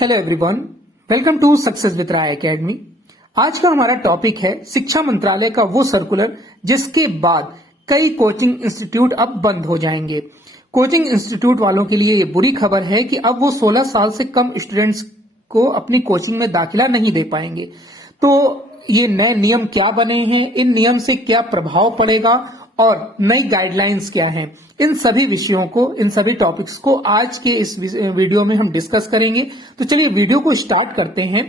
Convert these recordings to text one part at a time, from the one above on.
Hello everyone, welcome to success with Rai academy. आज का हमारा टॉपिक है शिक्षा मंत्रालय का वो सर्कुलर जिसके बाद कई कोचिंग इंस्टीट्यूट अब बंद हो जाएंगे। कोचिंग इंस्टीट्यूट वालों के लिए ये बुरी खबर है कि अब वो 16 साल से कम स्टूडेंट्स को अपनी कोचिंग में दाखिला नहीं दे पाएंगे। तो ये नए नियम क्या बने हैं, इन नियम से क्या प्रभाव पड़ेगा और नई गाइडलाइंस क्या हैं, इन सभी विषयों को, इन सभी टॉपिक्स को आज के इस वीडियो में हम डिस्कस करेंगे। तो चलिए वीडियो को स्टार्ट करते हैं।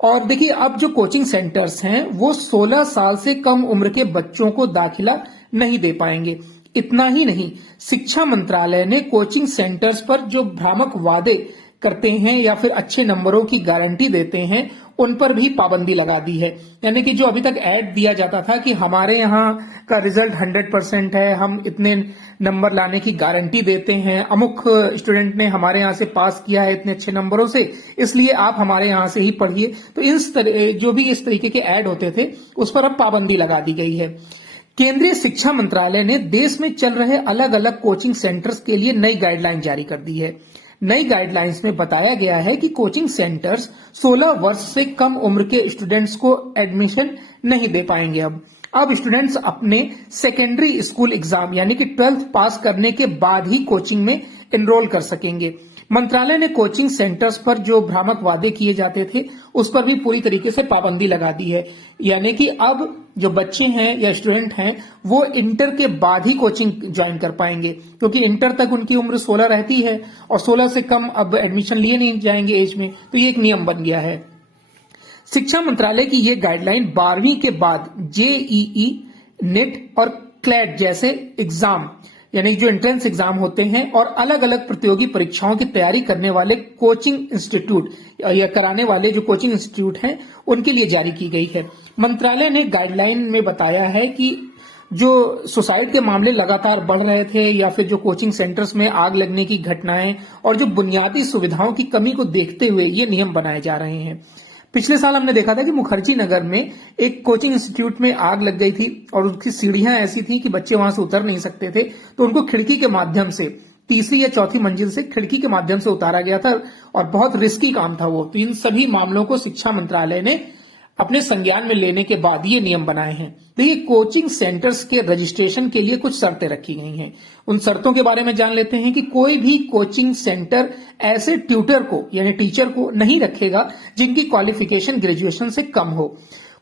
और देखिए, अब जो कोचिंग सेंटर्स हैं वो 16 साल से कम उम्र के बच्चों को दाखिला नहीं दे पाएंगे। इतना ही नहीं, शिक्षा मंत्रालय ने कोचिंग सेंटर्स पर जो भ्रामक वादे करते हैं या फिर अच्छे नंबरों की गारंटी देते हैं उन पर भी पाबंदी लगा दी है। यानी कि जो अभी तक ऐड दिया जाता था कि हमारे यहाँ का रिजल्ट 100% है, हम इतने नंबर लाने की गारंटी देते हैं, अमुक स्टूडेंट ने हमारे यहाँ से पास किया है इतने अच्छे नंबरों से, इसलिए आप हमारे यहाँ से ही पढ़िए। तो जो भी इस तरीके के ऐड होते थे उस पर अब पाबंदी लगा दी गई है। केंद्रीय शिक्षा मंत्रालय ने देश में चल रहे अलग अलग कोचिंग सेंटर्स के लिए नई गाइडलाइन जारी कर दी है। नई गाइडलाइंस में बताया गया है कि कोचिंग सेंटर्स 16 वर्ष से कम उम्र के स्टूडेंट्स को एडमिशन नहीं दे पाएंगे। अब स्टूडेंट्स अपने सेकेंडरी स्कूल एग्जाम यानी कि 12th पास करने के बाद ही कोचिंग में एनरोल कर सकेंगे। मंत्रालय ने कोचिंग सेंटर्स पर जो भ्रामक वादे किए जाते थे उस पर भी पूरी तरीके से पाबंदी लगा दी है। यानी कि अब जो बच्चे हैं या स्टूडेंट हैं वो इंटर के बाद ही कोचिंग ज्वाइन कर पाएंगे, क्योंकि इंटर तक उनकी उम्र 16 रहती है और 16 से कम अब एडमिशन लिए नहीं जाएंगे एज में। तो ये एक नियम बन गया है। शिक्षा मंत्रालय की ये गाइडलाइन 12वीं के बाद जेईई, नेट और क्लैट जैसे एग्जाम यानी जो एंट्रेंस एग्जाम होते हैं और अलग अलग प्रतियोगी परीक्षाओं की तैयारी करने वाले कोचिंग इंस्टीट्यूट या कराने वाले जो कोचिंग इंस्टीट्यूट हैं उनके लिए जारी की गई है। मंत्रालय ने गाइडलाइन में बताया है कि जो सुसाइड के मामले लगातार बढ़ रहे थे या फिर जो कोचिंग सेंटर्स में आग लगने की घटनाएं और जो बुनियादी सुविधाओं की कमी को देखते हुए ये नियम बनाए जा रहे हैं। पिछले साल हमने देखा था कि मुखर्जी नगर में एक कोचिंग इंस्टीट्यूट में आग लग गई थी और उसकी सीढ़ियां ऐसी थी कि बच्चे वहां से उतर नहीं सकते थे, तो उनको खिड़की के माध्यम से 3री या 4थी मंजिल से खिड़की के माध्यम से उतारा गया था और बहुत रिस्की काम था वो। तो इन सभी मामलों को शिक्षा मंत्रालय ने अपने संज्ञान में लेने के बाद ये नियम बनाए हैं। देखिए, कोचिंग सेंटर्स के रजिस्ट्रेशन के लिए कुछ शर्तें रखी गई हैं। उन शर्तों के बारे में जान लेते हैं कि कोई भी कोचिंग सेंटर ऐसे ट्यूटर को यानी टीचर को नहीं रखेगा जिनकी क्वालिफिकेशन ग्रेजुएशन से कम हो।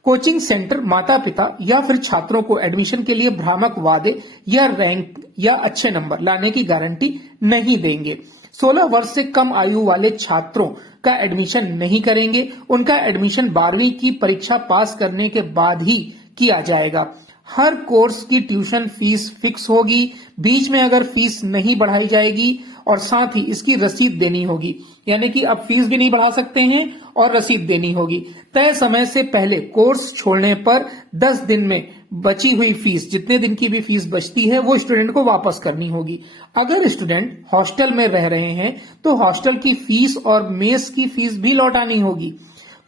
कोचिंग सेंटर माता पिता या फिर छात्रों को एडमिशन के लिए भ्रामक वादे या रैंक या अच्छे नंबर लाने की गारंटी नहीं देंगे। 16 वर्ष से कम आयु वाले छात्रों का एडमिशन नहीं करेंगे। उनका एडमिशन 12वीं की परीक्षा पास करने के बाद ही किया जाएगा। हर कोर्स की ट्यूशन फीस फिक्स होगी, बीच में अगर फीस नहीं बढ़ाई जाएगी और साथ ही इसकी रसीद देनी होगी। यानी कि अब फीस भी नहीं बढ़ा सकते हैं और रसीद देनी होगी। तय समय से पहले कोर्स छोड़ने पर 10 दिन में बची हुई फीस, जितने दिन की भी फीस बचती है, वो स्टूडेंट को वापस करनी होगी। अगर स्टूडेंट हॉस्टल में रह रहे हैं तो हॉस्टल की फीस और मेस की फीस भी लौटानी होगी।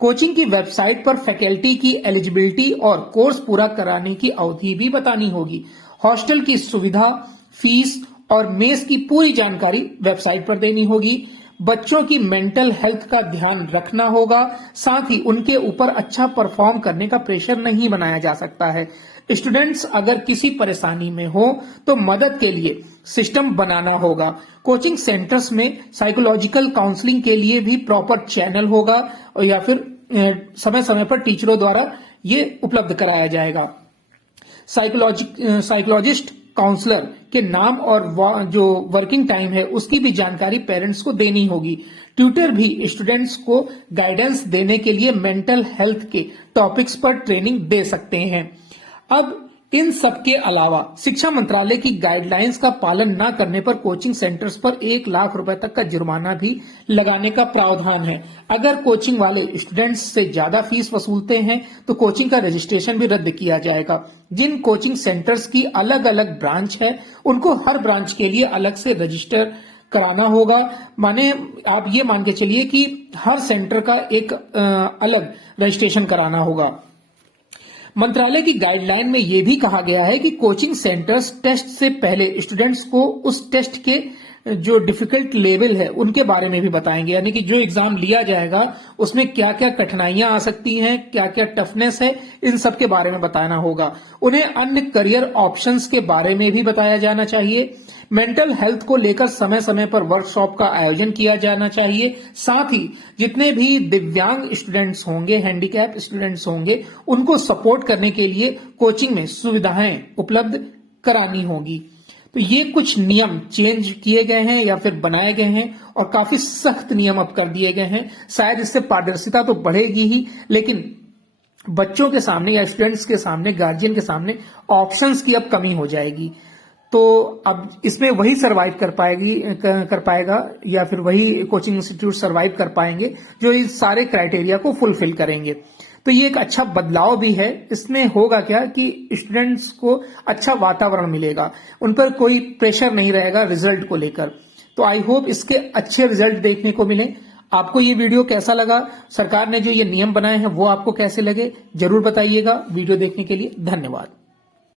कोचिंग की वेबसाइट पर फैकल्टी की एलिजिबिलिटी और कोर्स पूरा कराने की अवधि भी बतानी होगी। हॉस्टल की सुविधा, फीस और मेस की पूरी जानकारी वेबसाइट पर देनी होगी। बच्चों की मेंटल हेल्थ का ध्यान रखना होगा, साथ ही उनके ऊपर अच्छा परफॉर्म करने का प्रेशर नहीं बनाया जा सकता है। स्टूडेंट्स अगर किसी परेशानी में हो तो मदद के लिए सिस्टम बनाना होगा। कोचिंग सेंटर्स में साइकोलॉजिकल काउंसलिंग के लिए भी प्रॉपर चैनल होगा और या फिर समय समय पर टीचरों द्वारा ये उपलब्ध कराया जाएगा। साइकोलॉजिस्ट काउंसलर के नाम और जो वर्किंग टाइम है उसकी भी जानकारी पेरेंट्स को देनी होगी। ट्यूटर भी स्टूडेंट्स को गाइडेंस देने के लिए मेंटल हेल्थ के टॉपिक्स पर ट्रेनिंग दे सकते हैं। अब इन सब के अलावा शिक्षा मंत्रालय की गाइडलाइंस का पालन न करने पर कोचिंग सेंटर्स पर 1 लाख रुपए तक का जुर्माना भी लगाने का प्रावधान है। अगर कोचिंग वाले स्टूडेंट्स से ज्यादा फीस वसूलते हैं तो कोचिंग का रजिस्ट्रेशन भी रद्द किया जाएगा। जिन कोचिंग सेंटर्स की अलग अलग ब्रांच है उनको हर ब्रांच के लिए अलग से रजिस्टर कराना होगा। माने आप ये मान के चलिए कि हर सेंटर का एक अलग रजिस्ट्रेशन कराना होगा। मंत्रालय की गाइडलाइन में यह भी कहा गया है कि कोचिंग सेंटर्स टेस्ट से पहले स्टूडेंट्स को उस टेस्ट के जो डिफिकल्ट लेवल है उनके बारे में भी बताएंगे, यानी कि जो एग्जाम लिया जाएगा उसमें क्या क्या कठिनाइयां आ सकती हैं, क्या क्या टफनेस है, इन सब के बारे में बताना होगा। उन्हें अन्य करियर ऑप्शंस के बारे में भी बताया जाना चाहिए। मेंटल हेल्थ को लेकर समय समय पर वर्कशॉप का आयोजन किया जाना चाहिए। साथ ही जितने भी दिव्यांग स्टूडेंट्स होंगे, हैंडीकैप स्टूडेंट्स होंगे, उनको सपोर्ट करने के लिए कोचिंग में सुविधाएं उपलब्ध करानी होगी। तो ये कुछ नियम चेंज किए गए हैं या फिर बनाए गए हैं और काफी सख्त नियम अब कर दिए गए हैं। शायद इससे पारदर्शिता तो बढ़ेगी ही, लेकिन बच्चों के सामने या स्टूडेंट्स के सामने, गार्जियन के सामने ऑप्शंस की अब कमी हो जाएगी। तो अब इसमें वही सरवाइव कर पाएगा या फिर वही कोचिंग इंस्टीट्यूट सरवाइव कर पाएंगे जो इस सारे क्राइटेरिया को फुलफिल करेंगे। तो ये एक अच्छा बदलाव भी है। इसमें होगा क्या कि स्टूडेंट्स को अच्छा वातावरण मिलेगा, उन पर कोई प्रेशर नहीं रहेगा रिजल्ट को लेकर। तो आई होप इसके अच्छे रिजल्ट देखने को मिले। आपको ये वीडियो कैसा लगा, सरकार ने जो ये नियम बनाए हैं वो आपको कैसे लगे, जरूर बताइएगा। वीडियो देखने के लिए धन्यवाद।